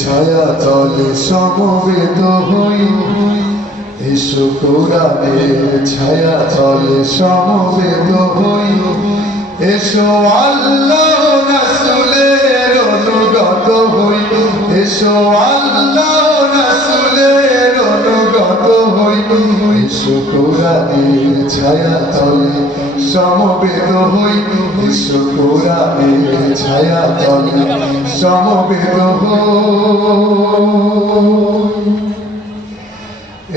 ছায়া তলে সমবেত হই, এসো কোরআনের ছায়া তলে সমবেত হই, এসো আল্লাহ রাসূলের অনুগত হই, এসো আল্লাহ রাসূলের অনুগত হই, এসো কোরআনের ছায়া তলে সমবেত হই, এসো কোরআনের ছায়া তলে সমবেত হই।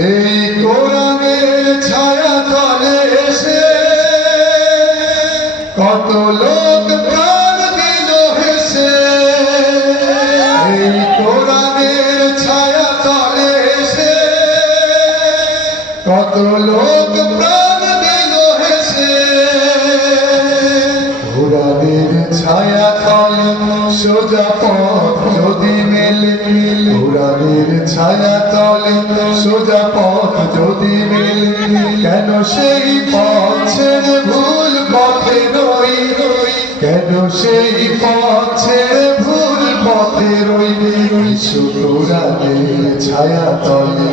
এই কোরআনের ছায়া তলে এসে কত লোক প্রাণ দিল হেসে, এই কোরআনের ছায়া তলে এসে কত লোক প্রাণ দিল হেসে। কোরআনের ছায়া তলে সোজা পথ যদি মেলে, কোরআনের ছায়া তলে সোজা পথ যদি মেলে, কেন সেই পথ ছেড়ে ভুল পথে রই, কেন সেই পথ ছেড়ে ভুল পথে রই। এসো কোরআনের ছায়া তলে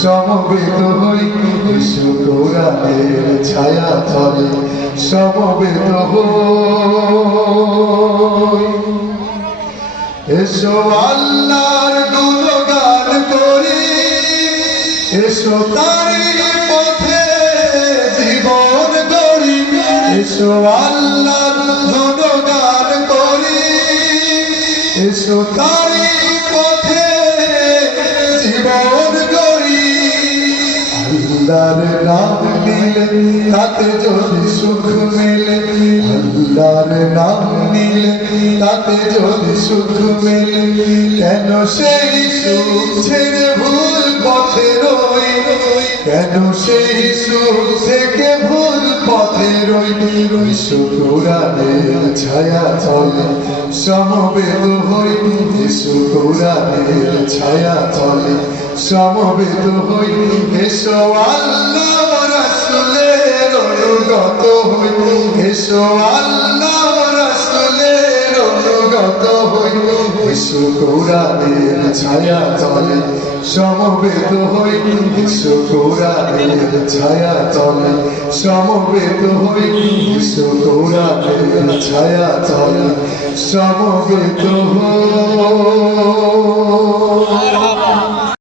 সমবেত হই, এসো কোরআনের ছায়া তলে সমবেত হই। এসো আল্লাহর গুণগান করি, এসো তারি পথে জীবন গড়ি, এসো আল্লাহর গুণগান করি, এসো তারি পথে জীবন গড়ি। আল্লাহর নাম নিলে তাতে যদি সুখ মেলে, আল্লাহর নাম নিলে তাতে যদি সুখ মেলে, কেন সেই সুখ ছেড়ে ভুল পথে রই, কেন সেই সুখ থেকে ভুল পথে রই। এসো কোরআনের ছায়া তলে সমবেত হই, এসো কোরআনের ছায়া তলে সমবেত হই, এসো আল্লাহ রাসূলের অনুগত হই, এসো আল্লাহ রাসূলের অনুগত হই, এসো কোরআনের ছায়া তলে সমবেত হই, এসো কোরআনের ছায়া তলে সমবেত হই, এসো কোরআনের ছায়া তলে সমবেত হই।